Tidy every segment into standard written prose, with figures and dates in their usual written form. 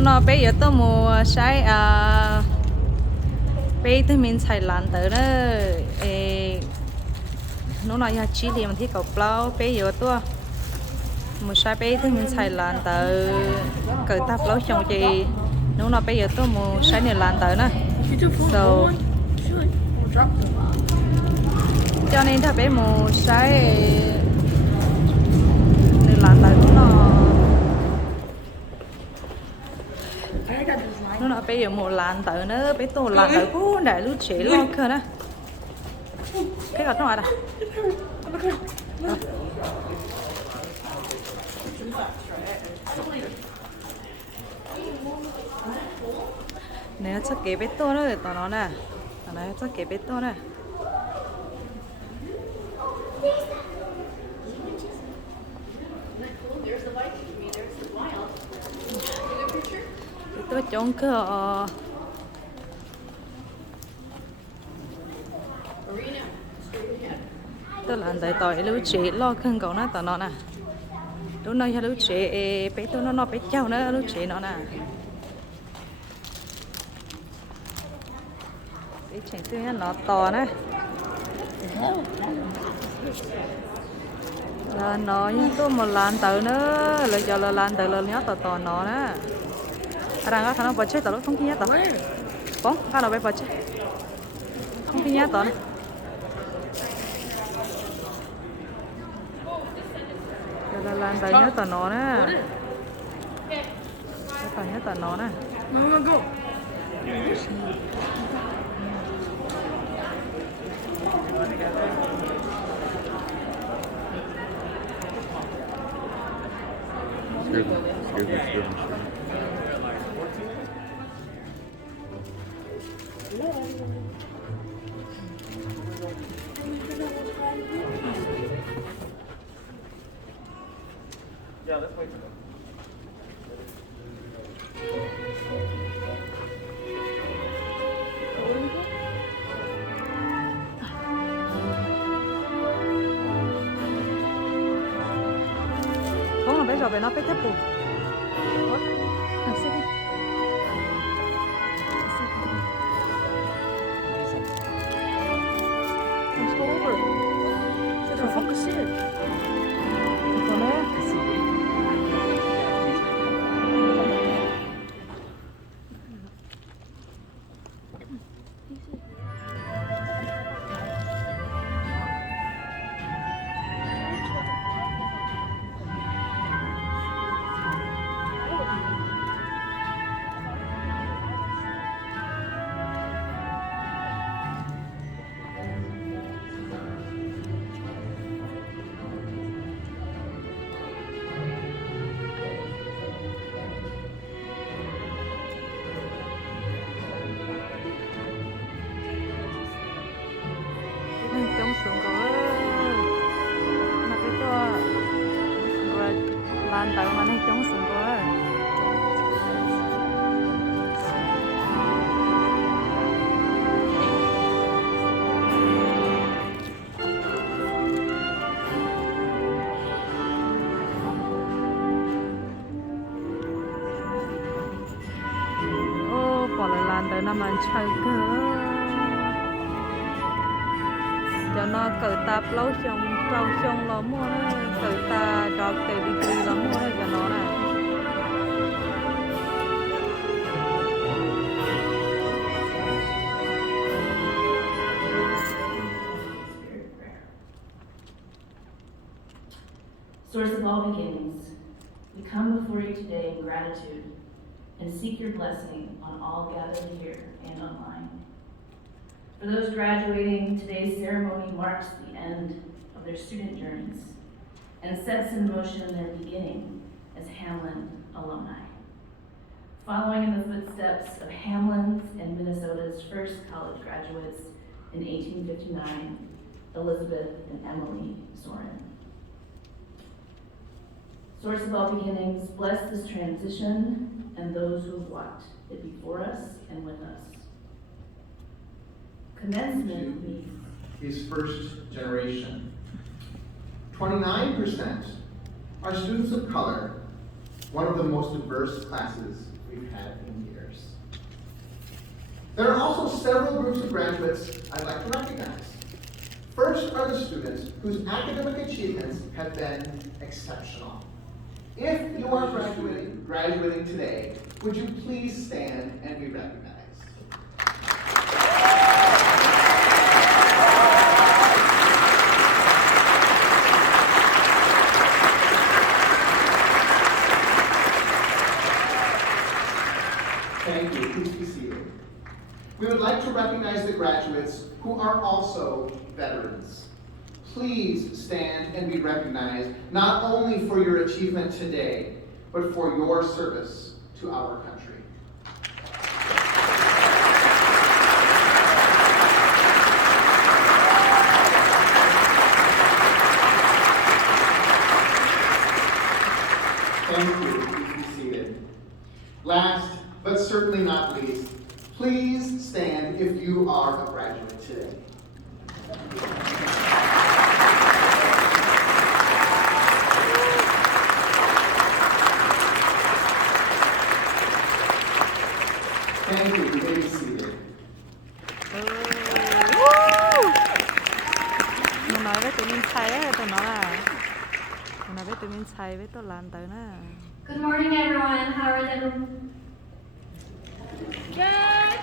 nó bây giờ tôi mua sai bây thì mình xài lăn tới đó nó giờ chỉ liền thì cậu bao bây giờ tôi một sai bây thì mình xài lăn tới cởi tạp lâu xong chị nó bây giờ tôi mua sai nhiều lăn tới nữa so cho nênถ้าbây mua sai nhiều lăn tới nó bây giờ một làn tới nữa bây tổ làn tới cũng để lúc chế lo cơ nè cái gọt nó à nè chắc cái bê tô nó để tao nó nè tao nói chắc cái bê tô nè tôi trông cơ tôi làm tại tỏi lưu chế lo khăn cậu nó tao nó nè lúc này lưu chế bé tôi nó bé cháu nữa lưu chế nó nè cái chén tôi nó to nè giờ nó như tôi một lần tới nữa là giờ là lần tới là nhớ to nó nè rằng các thằng nó bật chết tao lúc không nhớ tao bóng các nó bị bật chết không nhớ tao giờ là lần tới nhớ tao nó nè nhớ tao nó nè Yeah, let's wait for them. bóng là bây giờ về nó phải tiếp tục trong xuống có là cái to rồi lan tới mà này trong xuống có ô bỏ lại lan tới nằm ăn chơi cơ cho nó cởi tạp lâu xong nó mua nó cởi tà đọc cởi đi cười nó mua nó cho nó nè Source of all beginnings, we come before you today in gratitude and seek your blessing on all gathered here and online. For those graduating, today's ceremony marks the end of their student journeys and sets in motion their beginning as Hamlin alumni. Following in the footsteps of Hamlin's and Minnesota's first college graduates in 1859, Elizabeth and Emily Soren. Source of all beginnings, bless this transition and those who have walked it before us and with us. Commencement is first generation. 29% are students of color, one of the most diverse classes we've had in years. There are also several groups of graduates I'd like to recognize. First are the students whose academic achievements have been exceptional. If you are graduating today, would you please stand and be recognized? Thank you. Please be seated. We would like to recognize the graduates who are also veterans. Please stand and be recognized, not only for your achievement today, but for your service to our country. Thank you. Please be seated. Last, but certainly not least, please stand if you are a graduate today. Thank you. You may be seated. Mình nói với tụi mình xài đấy, tụi nó là mình nói với tụi mình xài với tụi làm tới nè. Good morning, everyone. How are everyone? Good.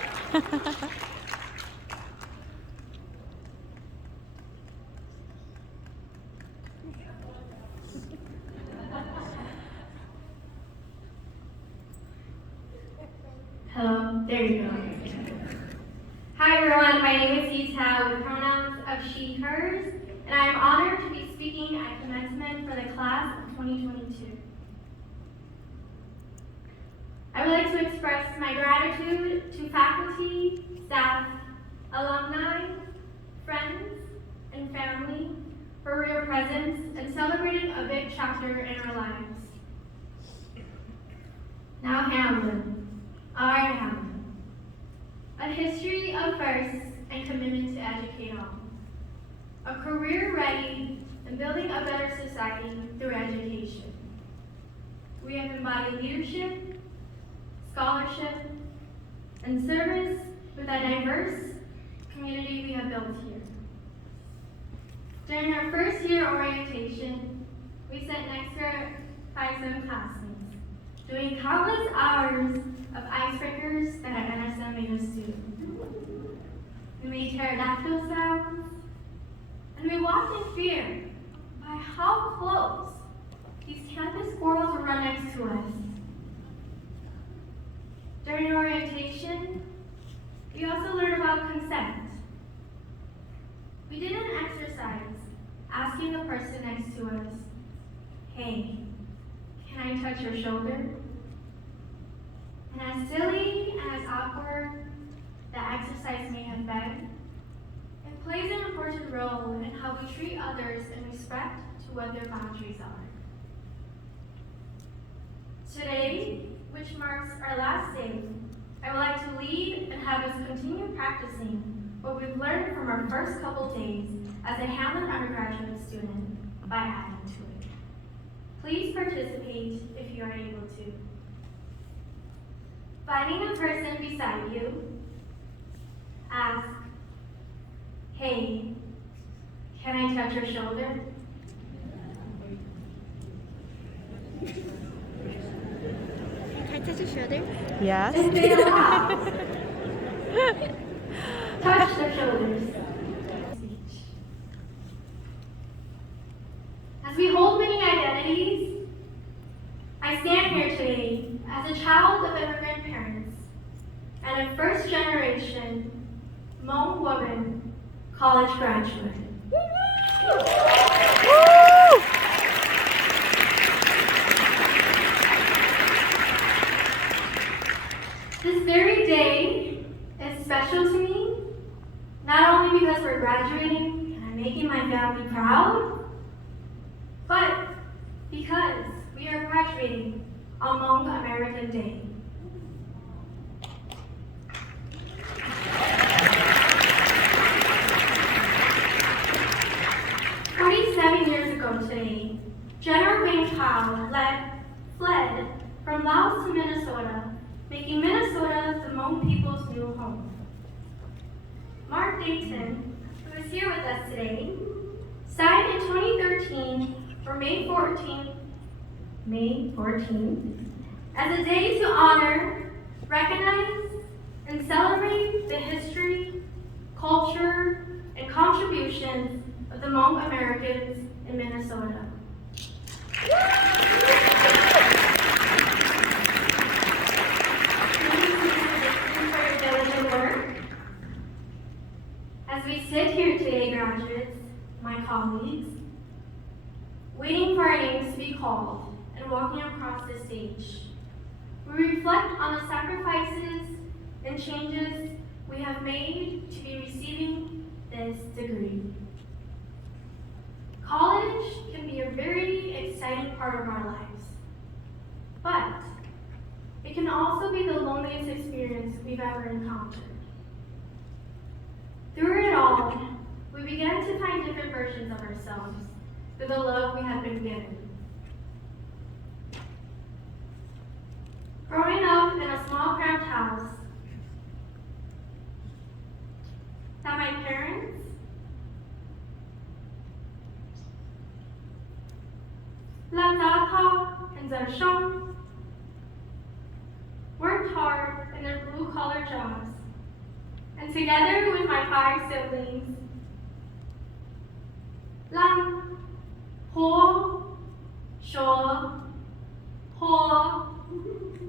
Hello. There you go. Hi, everyone. My name is ntxhai with pronouns of she, hers, and I am honored to be speaking at commencement for the class of 2022. I would like to express my gratitude to faculty, staff, alumni, friends, and family for your presence and celebrating a big chapter in our lives. Now Hamlin, our Hamlin. A history of firsts and commitment to educate all. A career ready and building a better society through education. We have embodied leadership, scholarship, and service with a diverse community we have built here. During our first year orientation, we sat next to our 5-7 classmates, doing countless hours of icebreakers that our NSM made us do. We made pterodactyl sounds, and we walked in fear by how close these campus squirrels would run next to us. During orientation, we also learned about consent. We did an exercise asking the person next to us, "Hey, can I touch your shoulder?" And as silly and as awkward that exercise may have been, it plays an important role in how we treat others in respect to what their boundaries are. Today, which marks our last day, I would like to lead and have us continue practicing what we've learned from our first couple days as a Hamlin undergraduate student by adding to it. Please participate if you are able to. Finding a person beside you, ask, "Hey, can I touch your shoulder?" Can I touch your shoulder? Yes. And they laugh. Touch their shoulders. As we hold many identities, I stand here today as a child of immigrant parents and a first-generation Hmong woman college graduate. This very day is special to me, not only because we're graduating and I'm making my family proud, but because we are graduating on Hmong American Day. "47 years ago today, General Wayne Powell fled home. Mark Dayton, who is here with us today, signed in 2013 for May 14th, as a day to honor, recognize, and celebrate the history, culture, and contributions of the Hmong Americans in Minnesota. For your diligent work. As we sit here today, graduates, my colleagues, waiting for our names to be called and walking across the stage, we reflect on the sacrifices and changes we have made to be receiving this degree. College can be a very exciting part of our lives, but it can also be the loneliest experience we've ever encountered. Through it all, we began to find different versions of ourselves through the love we have been given. Growing up in a small cramped house that my parents and Zershong worked hard in their blue-collar jobs, and together with my 5 siblings, Lam, Ho, Shaw, Ho,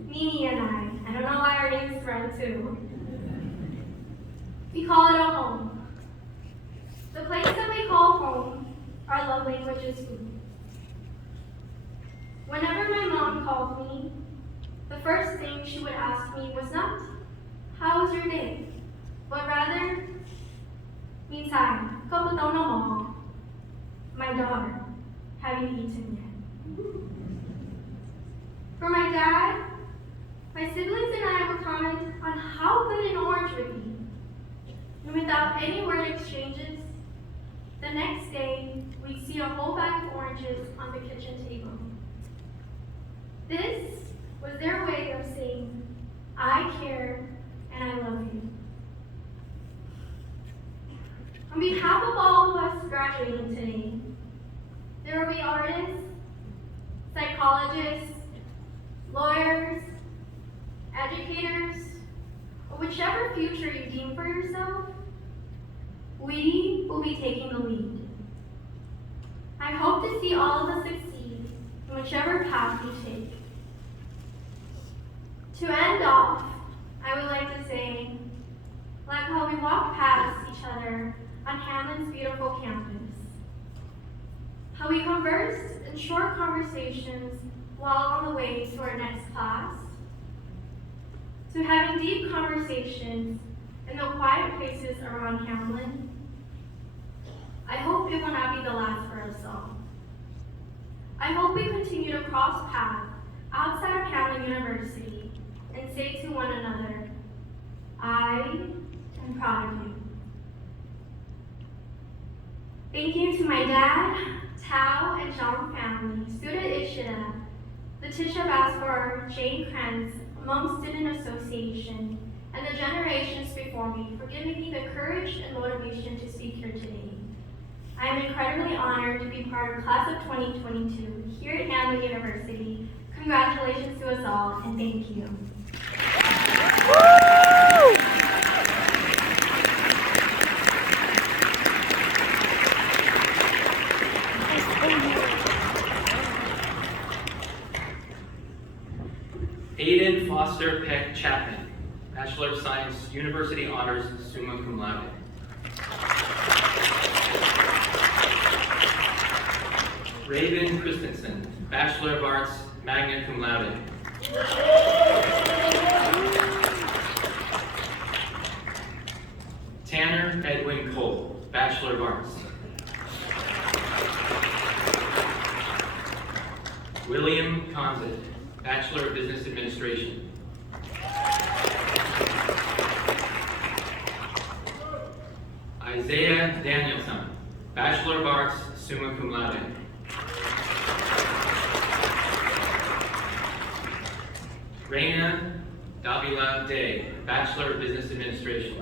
Nini, and I don't know why our names run too. We call it a home. The place that we call home, our love language is food. Whenever my mom called me, the first thing she would ask me was not, "How was your day?" but rather, "Mintai, kamu tau na mo?" My daughter, have you eaten yet? For my dad, my siblings and I would comment on how good an orange would be. And without any word exchanges, the next day, we'd see a whole bag of oranges on the kitchen table. This was their way of saying, "I care and I love you." On behalf of all of us graduating today, there will be artists, psychologists, lawyers, educators, or whichever future you deem for yourself. We will be taking the lead. I hope to see all of us succeed in whichever path we take. To end off, I would like to say, like how we walk past each other on Hamlin's beautiful campus, how we conversed in short conversations while on the way to our next class, to having deep conversations in the quiet places around Hamlin. I hope it will not be the last for us all. I hope we continue to cross paths outside of Hamlin University and say to one another, "I am proud of you." Thank you to my dad, Tao, and John family, Student Ishida, Letitia Basfor, Jane Krenz, Hmong Student Association, and the generations before me for giving me the courage and motivation to speak here today. I am incredibly honored to be part of class of 2022 here at Hamlin University. Congratulations to us all, and thank you. Aiden Foster Peck Chapman, Bachelor of Science, University Honors, summa cum laude. Raven Christensen, Bachelor of Arts, magna cum laude. Tanner Edwin Cole, Bachelor of Arts. William Conzit, Bachelor of Business Administration. Isaiah Danielson, Bachelor of Arts, summa cum laude. Reina Davila Day, Bachelor of Business Administration.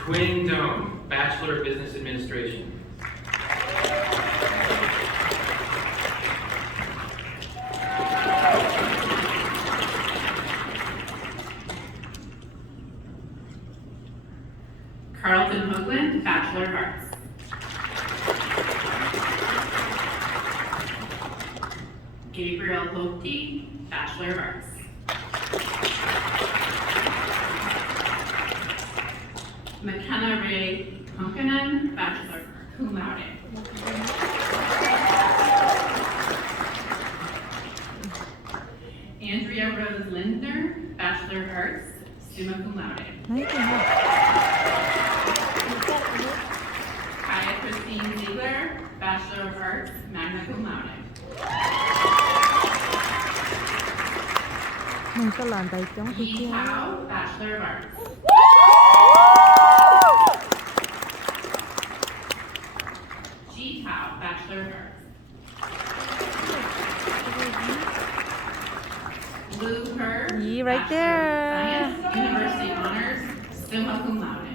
Quinn Dome, Bachelor of Business Administration. Carlton Hoagland, Bachelor of Arts. Gabriel Hopti, Bachelor of Arts. McKenna Ray Honkanen, Bachelor cum laude. Andrea Rose Lindner, Bachelor of Arts, summa cum laude. Kaya Christine Ziegler, Bachelor of Arts, magna cum laude. Mình có làm bài chống thì Yi kia. Tao, Bachelor of Arts. Ji Tao, Bachelor of Arts. Lu Her, Yi right Bachelor there. of Science, University Honors, summa cum laude.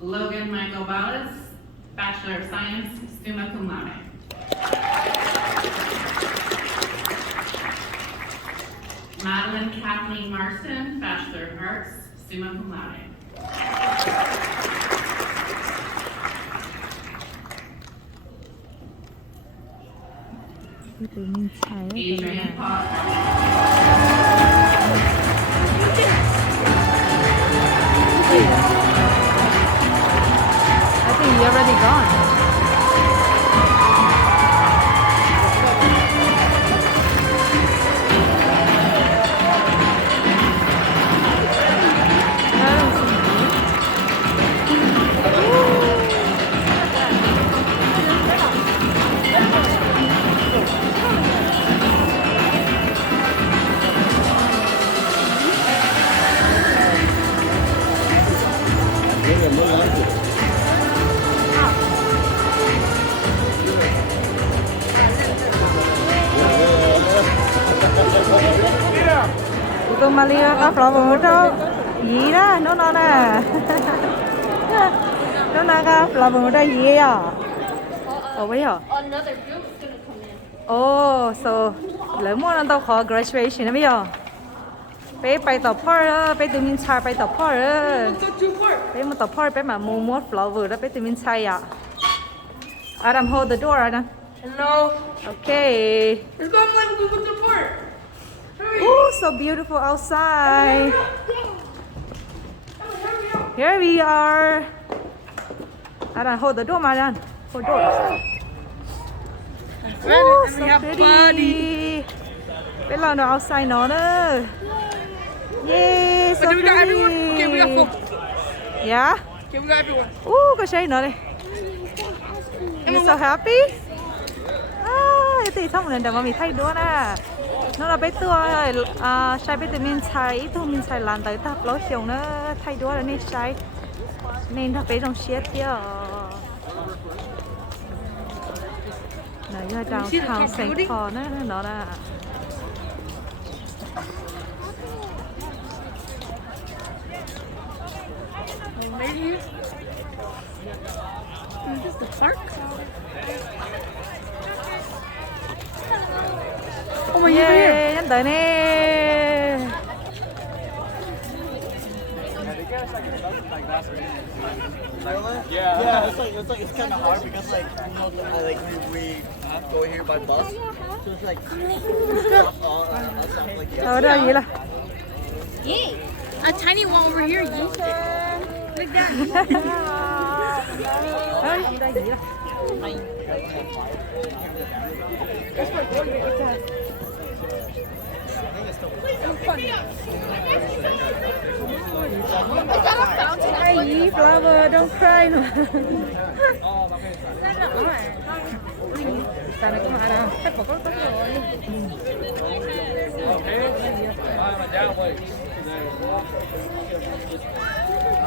Logan Michael Ballas, Bachelor of Science, summa cum laude. Madeline Kathleen Marston, Bachelor of Arts, summa cum laude. Tự mình xài đấy, tự mình Adrian làm. I think you're already gone. Tụi mà đi có flower đâu gì đó nó nè nó có flower đây gì à ở bây giờ Another group's gonna come in. oh so lỡ mua nó tao khó graduation đó bây giờไปต่อพ่อไปตื่นมินชาไปต่อพ่อไปมาต่อพ่อไปมาmua flower แล้วไปตื่นมินชาอ่ะ Adam hold the door Adam Hello. okay Let's go and go to the port. Hurry. oh so beautiful outside here we are Adam hold the door Adam hold door oh so pretty ไปลองดู outside เนาะเนอะ yeah so Okay, we got everyone. pretty Okay, we got four. yeah Okay, we got everyone. có say nữa đi you so happy thì thông lần đầu mà mình thay đua nè nó là bé tua sai bé từ miền Tây từ miền Tây làm tới tập lối chiều nó thay đua là nên sai nên thật bé trong xe kia này giờ đào thảo sành thò nó là Right here. Is this the park? Oh my God! yeah nhanh tới nè Yeah, it's kind of hard because we go here by bus, so it's like all stuff like ở đâu vậy là Yay! A tiny one over here. Yay! Like that. ơi đây gì đó Ai gì flower don't cry nữa Tại này có mà đâu hết có rồi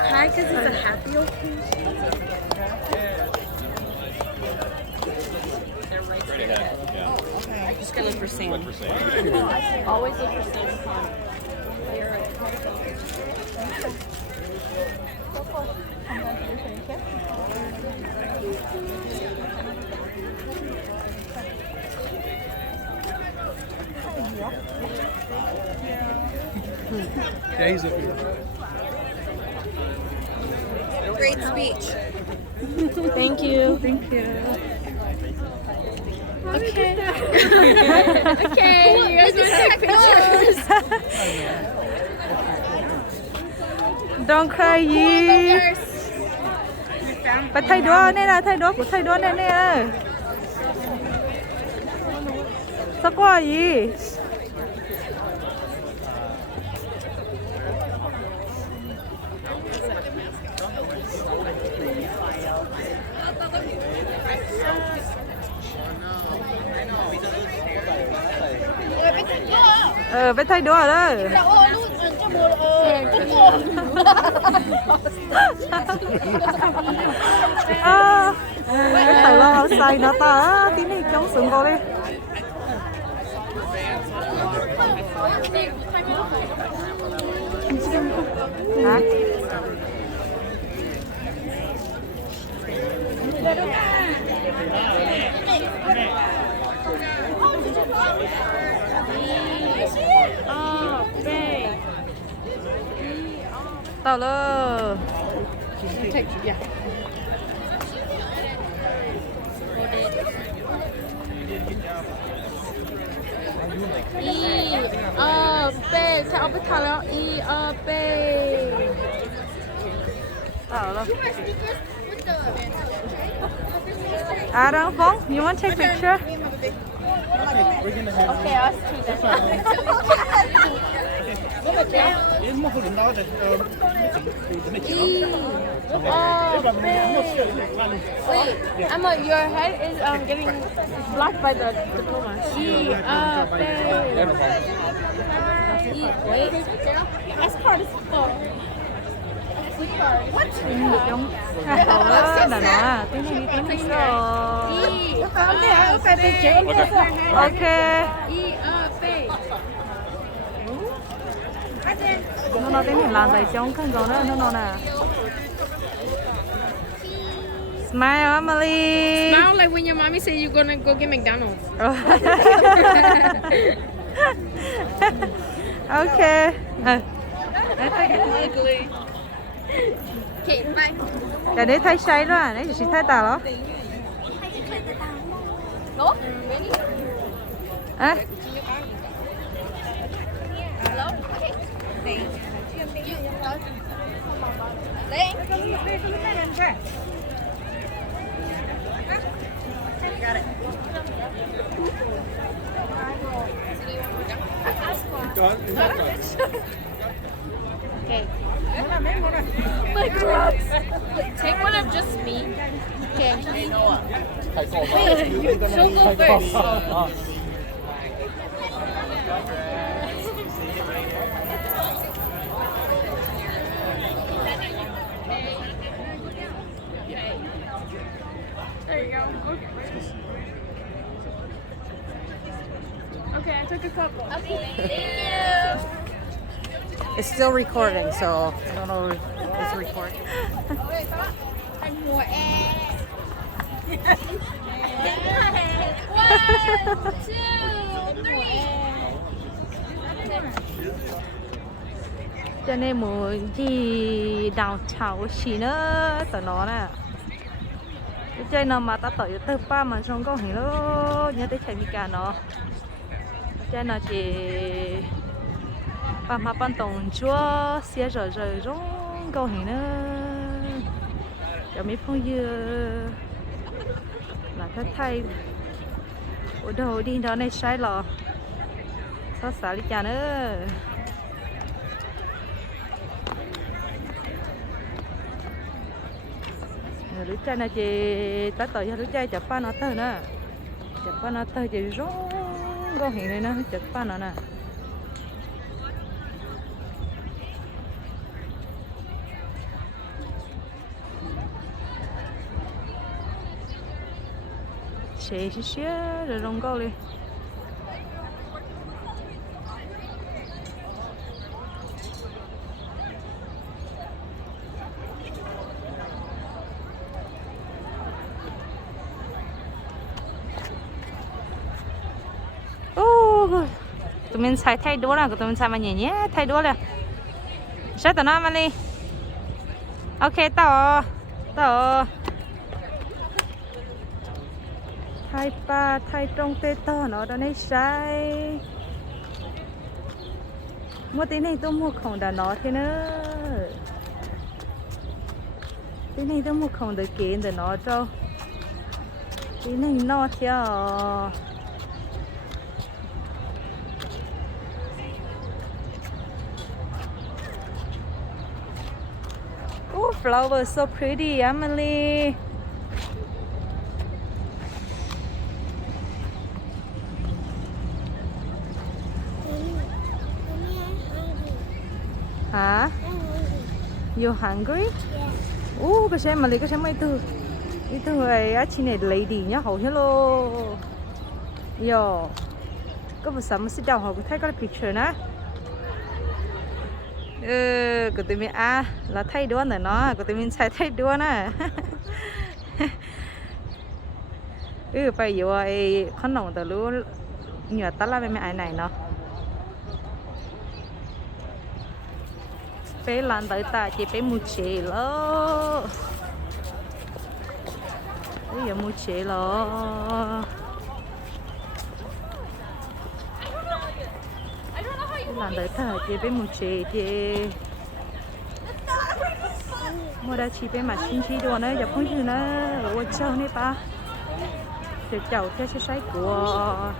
Cry because it's a happy occasion. for sand. Look for sand. Always look for sand. Yeah, he's up here. Great speech. Thank you. Thank you. Okay. Okay, you guys want to take pictures? Don't cry gì. Phải thay đồ này là thay đồ của thay đồ này nè. Sao quá gì? Phải thay đồ ở đây. Cái thầy lo xài nó ta tí này chống sướng cô đi. Hả? Tao lơ. Yeah. Bê, sao biết thằng đó? Bê. Tao lơ. Adam, Phong, you want to take a picture? Okay, us two then. Wait, Emma, your head is getting blocked by the diploma. Wait, S card is full. What? Đúng. Đó, là nó. Tiếng này tiếng này rồi. Ok. Nó tiếng này làm vậy chống không có nữa nó nè. Smile, Emily. Smile like when your mommy said you're gonna go get McDonald's. Ok. Ugly. Okay, bye. Cái đấy thay say đó, đấy chỉ thay tao đó. Go. Ready? À. Hello. Okay. Thank you. Got it. Okay. My drugs. Take one of just me. Okay. Wait, she'll go first. There you go. Okay. Okay, I took a couple. Okay, thank you. It's still recording, so I don't know if it's recording. And more eggs. 1, 2, 3. Cho nên muốn gì đào cháu chỉ nữa tao nó nè. Cái chơi nào mà ta tới từ ba mà xong có hình đó nhớ tới chạy mi cả nó. Chơi nào chỉ ba mà ban tổng chúa xé rồi rong có hình nữa. Cho mấy phong dưa là thất thay. Ở đầu đi đó này sai lò. Sao xả đi chả nữa. Đứa trai này chị ta tới đứa trai chụp ba nó tới nè, chụp ba nó tới chị rong con hiện này nè, chụp ba nó nè. Chị rồi rong câu đi. tụi mình xài thay đũa là của tụi mình xài mà nhẹ nhé thay đũa liền sao tụi nó mà đi ok tao thay ba thay trong tê to nó đó này sai mua tí này tôi mua không đã nó thế nữa tí này tôi mua không được kiện để nó cho tí này nó theo oh flowers so pretty Emily hả? You hungry? Yeah. Cái xe mà lấy cái xe mấy từ người á chị này lady nhá hầu hello. Yo. Có một sắm sit down họ thấy cái picture nè. Của tụi mình là thay đũa nữa nó, của tụi mình xài thay đũa nè. Bây giờ ai khăn nồng từ lúc nhựa tắt là mấy ai này nó. Bé làm tới ta chỉ bé mua chế lo bây giờ mua chế lo làm tới ta chỉ bé mua chế chứ mua ra chỉ bé mà xin chỉ đồ nữa giờ không chịu nữa ôi châu này ba để chậu theo sai của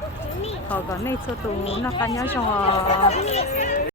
họ còn này số tụ nó cá nhau xong